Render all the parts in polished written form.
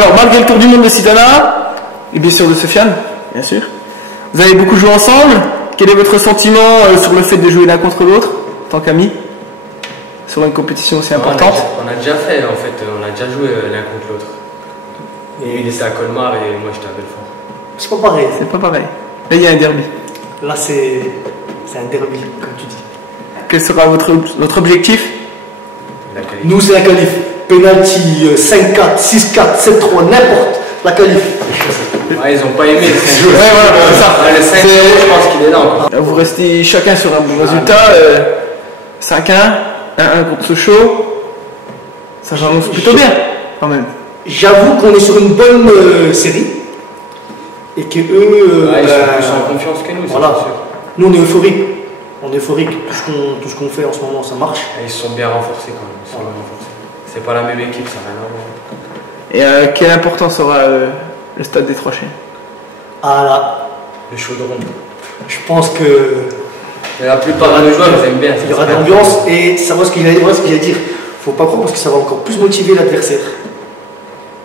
Alors, malgré le tour du monde de Sidana, et bien sûr de Sofiane, bien sûr, vous avez beaucoup joué ensemble. Quel est votre sentiment sur le fait de jouer l'un contre l'autre, en tant qu'amis, sur une compétition aussi importante? On a déjà fait, en fait, on a déjà joué l'un contre l'autre. Et il était à Colmar et moi j'étais à Belfort. C'est pas pareil. C'est pas pareil. Là, il y a un derby. Là, c'est un derby, comme tu dis. Quel sera votre objectif? Nous, c'est la qualif. Penalty 5-4, 6-4, 7-3, n'importe. La qualif. Ouais, ils ont pas aimé. Ouais, voilà, c'est ça. Le 5 je pense qu'il est là encore. Vous restez chacun sur un bon résultat. 5-1, 1-1 contre Sochaux. Ça s'annonce plutôt bien, quand même. J'avoue qu'on est sur une bonne série. Et que eux. Ils sont plus en confiance que nous, voilà. c'est sûr. Nous, on est euphoriques. On est euphorique. Tout ce qu'on fait en ce moment, ça marche. Et ils se sont bien renforcés quand même. Ils sont bien renforcés. C'est pas la même équipe, ça n'a rien à voir. Et quelle importance aura le stade des Trois Chênes? Ah là. Le chaudron. Je pense que. Mais la plupart des joueurs, ils aiment bien. Il y aura de l'ambiance et ça va ce qu'il allait dire. Faut pas croire parce que ça va encore plus motiver l'adversaire.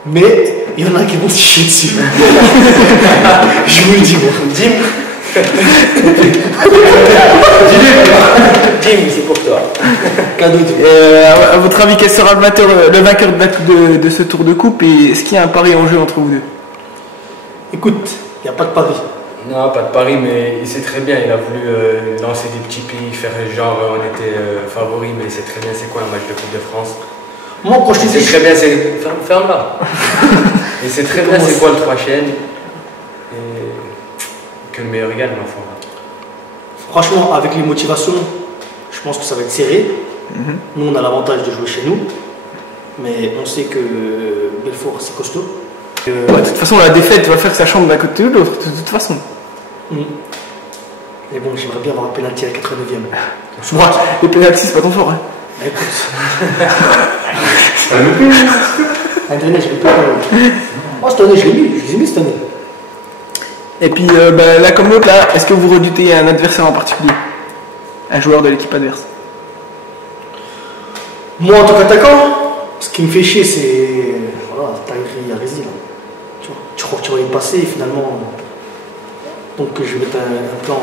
Mais il y en a qui vont se chier dessus. Je vous le dis, moi. Jim, c'est pour toi. Cadeau. À votre avis, quel sera le vainqueur de ce tour de coupe et est-ce qu'il y a un pari en jeu entre vous deux? Écoute, il n'y a pas de pari. Non, pas de pari, mais il sait très bien. Il a voulu lancer des petits pays, faire genre on était favoris, mais il sait très bien c'est quoi un match de Coupe de France. Moi, quand je te dis. C'est très bien, c'est. Ferme là. Et c'est très bien c'est quoi le Trois Chênes. Et que le meilleur gagne, ma foi. Franchement, avec les motivations, je pense que ça va être serré. Nous, on a l'avantage de jouer chez nous. Mais on sait que Belfort, c'est costaud. De toute façon, la défaite va faire que ça change d'un côté ou de l'autre, de toute façon. Mais bon, j'aimerais bien avoir un penalty à la 89e. Moi, les penalties, c'est pas ton fort. Hein. Écoute. Cette année, je l'ai pas. Moi, cette année, je l'ai mis. Je les ai mis cette année. Et puis, là comme l'autre, là, est-ce que vous redoutez un adversaire en particulier? Un joueur de l'équipe adverse? Moi, en tant qu'attaquant, ce qui me fait chier, c'est. Voilà, Tahiri Yarezi. Tu crois que tu vas y passer et finalement. Donc, je vais mettre un plan.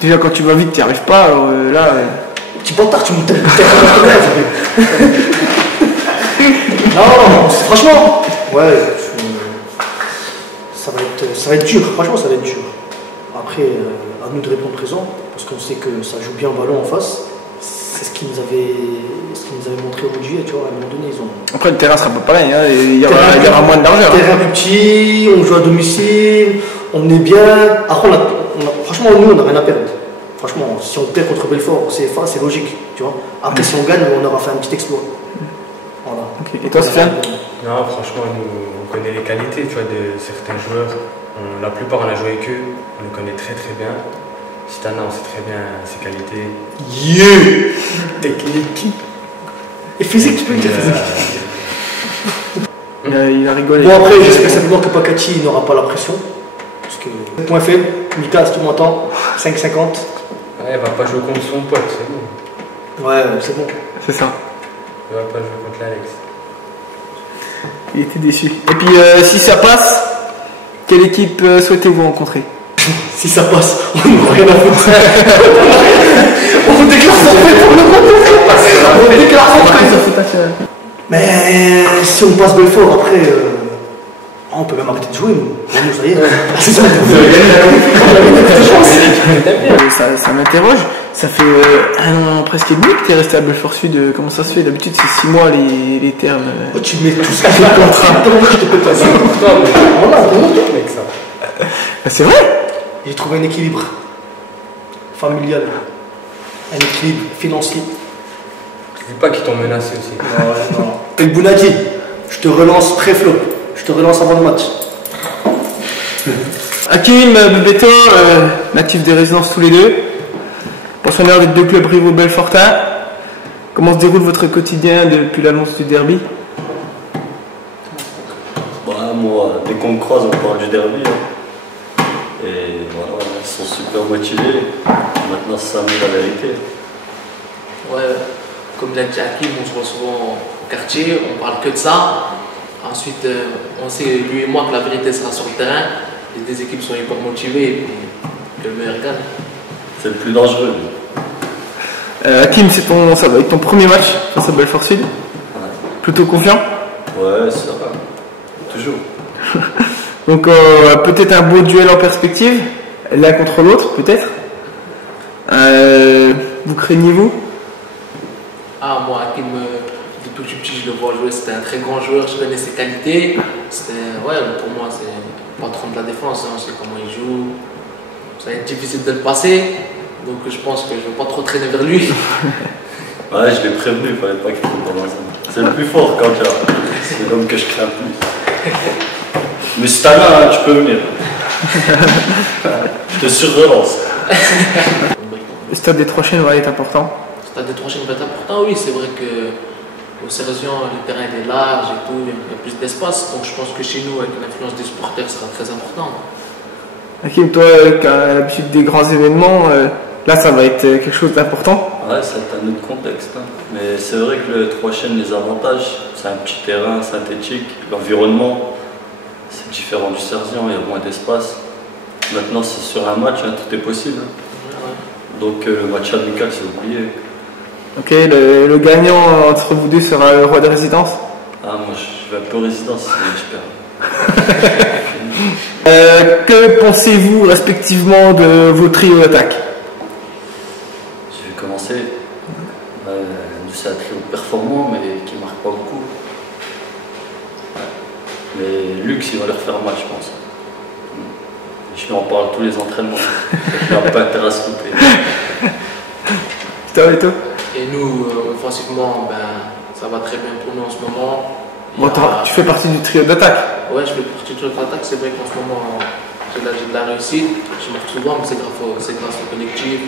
Déjà, quand tu vas vite, tu n'y arrives pas. Alors, là. Petit bâtard, tu me tapes Non, franchement. Ouais. Ça va être dur, franchement ça va être dur. Après, à nous de répondre présent, parce qu'on sait que ça joue bien le ballon en face. C'est ce qu'ils nous avaient montré aujourd'hui, tu vois, à un moment donné, ils ont... Après, le terrain sera pas pareil, hein, il y aura moins de largeur. Terrain plus petit, on joue à domicile, on est bien. Après, franchement, nous, on n'a rien à perdre. Franchement, si on perd contre Belfort, CFA, c'est logique, tu vois. Après, si on gagne, on aura fait un petit exploit. Voilà. Okay. Et toi, Sofiane? Non, franchement, on connaît les qualités, tu vois, de certains joueurs. La plupart, on a joué avec eux, on les connaît très très bien. Sidana, on sait très bien ses qualités. Technique. Et physique, tu peux dire physique. Il a rigolé. Bon, après, j'espère simplement que Pakati n'aura pas la pression. Parce que, point faible, Mika, si tu m'entends, 5,50. Ouais, il va pas jouer contre son pote, c'est bon. Ouais, c'est bon. C'est ça. Il va pas jouer contre l'Alex. Il était déçu. Et puis, si ça passe, quelle équipe souhaitez-vous rencontrer? Si ça passe, on n'a rien à foutre. On déclare forfait pour le moment. On déclare forfait. Mais si on passe Belfort, après, on peut même arrêter de jouer, nous. Bon, ça y est. C'est ça. Ça m'interroge. Ça fait un an presque et demi que tu es resté à Belfort Sud. Comment ça se fait? D'habitude, c'est 6 mois les termes. Oh, tu mets tout ce que tu as contrat. Je te peux pas dire. Voilà, avec ça. C'est vrai? J'ai trouvé un équilibre familial, un équilibre financier. Je dis pas qu'ils t'ont menacé aussi. Non. Et Bounadi, je te relance pré-flop. Je te relance avant le match. Hakim, Bebeto, natifs des résidences tous les deux. Pensionnaires des deux clubs rivaux belfortins. Comment se déroule votre quotidien depuis l'annonce du derby? Bah, moi, dès qu'on me croise, on parle du derby. Hein. Et voilà, ils sont super motivés. Maintenant, ça met la vérité. Ouais, comme l'a dit Hakim, on se voit souvent au quartier, on parle que de ça. Ensuite, on sait, lui et moi, que la vérité sera sur le terrain. Les deux équipes sont hyper motivées et puis que le meilleur gagne. C'est le plus dangereux. Hakim, ça va être ton premier match face à Belfort Sud. Ouais. Plutôt confiant? Ouais, ça va. Toujours. Donc peut-être un beau duel en perspective, l'un contre l'autre, peut-être. Vous craignez-vous? Ah, moi, Hakim, depuis que je suis petit, je le vois jouer. C'était un très grand joueur, je connais ses qualités. Ouais, pour moi, c'est patron de la défense, hein. Je sais comment il joue. Ça va être difficile de le passer, donc je pense que je ne vais pas trop traîner vers lui. Ouais, je l'ai prévenu, il fallait pas qu'il tombe dans ma zone. C'est le plus fort quand tu as. C'est l'homme que je crains plus. Mais si t'as là, tu peux venir. Je te surrelance. Le stade des Trois Chênes va être important. Le stade des Trois Chênes va être important, oui. C'est vrai que au Serzian, le terrain est large et tout, il y a plus d'espace. Donc je pense que chez nous, avec l'influence des supporters, ça sera très important. Hakim, toi qui as l'habitude des grands événements, là ça va être quelque chose d'important. Ouais, c'est un autre contexte. Hein. Mais c'est vrai que le Trois Chênes, les avantages, c'est un petit terrain synthétique, l'environnement, c'est différent du Serzian, il y a moins d'espace. Maintenant, c'est sur un match, hein, tout est possible. Ouais. Donc le match amical, c'est oublié. Ok, le gagnant entre vous deux sera le roi de résidence? Ah, moi je vais un peu résidence, j'espère. Que pensez-vous respectivement de vos trios d'attaque? Je vais commencer. C'est un trio performant, mais qui ne marque pas beaucoup. Mais Lux, il va leur faire mal, je pense. Je lui en parle tous les entraînements. Il n'a pas intérêt à se couper. Et toi? Et nous, offensivement, ça va très bien pour nous en ce moment. Bon, tu fais partie du trio d'attaque? Ouais, je fais partie du trio d'attaque. C'est vrai qu'en ce moment, j'ai de la réussite. Je marque souvent, mais c'est grâce au collectif.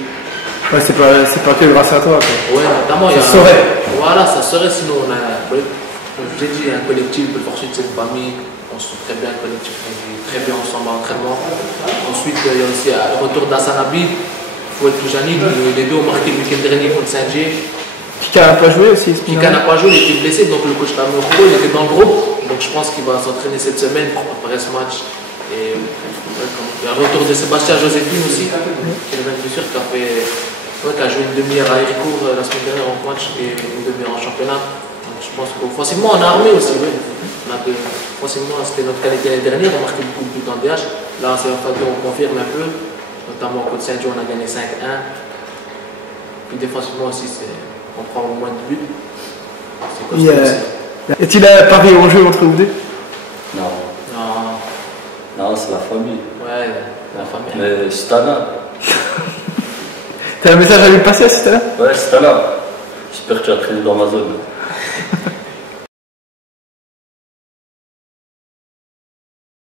Ouais, c'est pas que grâce à toi. Quoi. Ouais, notamment. Ça serait. Voilà, ça serait sinon on a. Comme je l'ai dit, un collectif, Belfort Sud, c'est une famille. On se trouve très bien, le collectif, on vit très bien ensemble en entraînement. Ensuite, il y a aussi le retour d'Hassan Habib. Fouet Toujani, les deux ont marqué le week-end dernier contre Saint-Gé. Pika n'a pas joué aussi. Pika n'a pas joué, il était blessé, donc le coach Tamio il était dans le groupe. Donc je pense qu'il va s'entraîner cette semaine pour préparer ce match. Et il y a le retour de Sébastien Joséphine aussi, qui est le même blessure, qui a joué une demi-heure à Héricourt la semaine dernière en match et une demi-heure en championnat. Donc je pense qu'offensivement on a armé aussi. Oui. Offensivement, c'était notre qualité l'année dernière, on marquait beaucoup de buts en DH. Là, c'est en fait on confirme un peu. Notamment contre Saint-Jean, on a gagné 5-1. Puis défensivement aussi, on prend moins de buts. C'est costaud aussi. Est-il un pari en jeu entre vous deux? Non. Non, c'est la famille. Ouais, la famille. Mais Stana. T'as un message à lui passer à Stana? Ouais, Stana. J'espère que tu as traîné dans ma zone.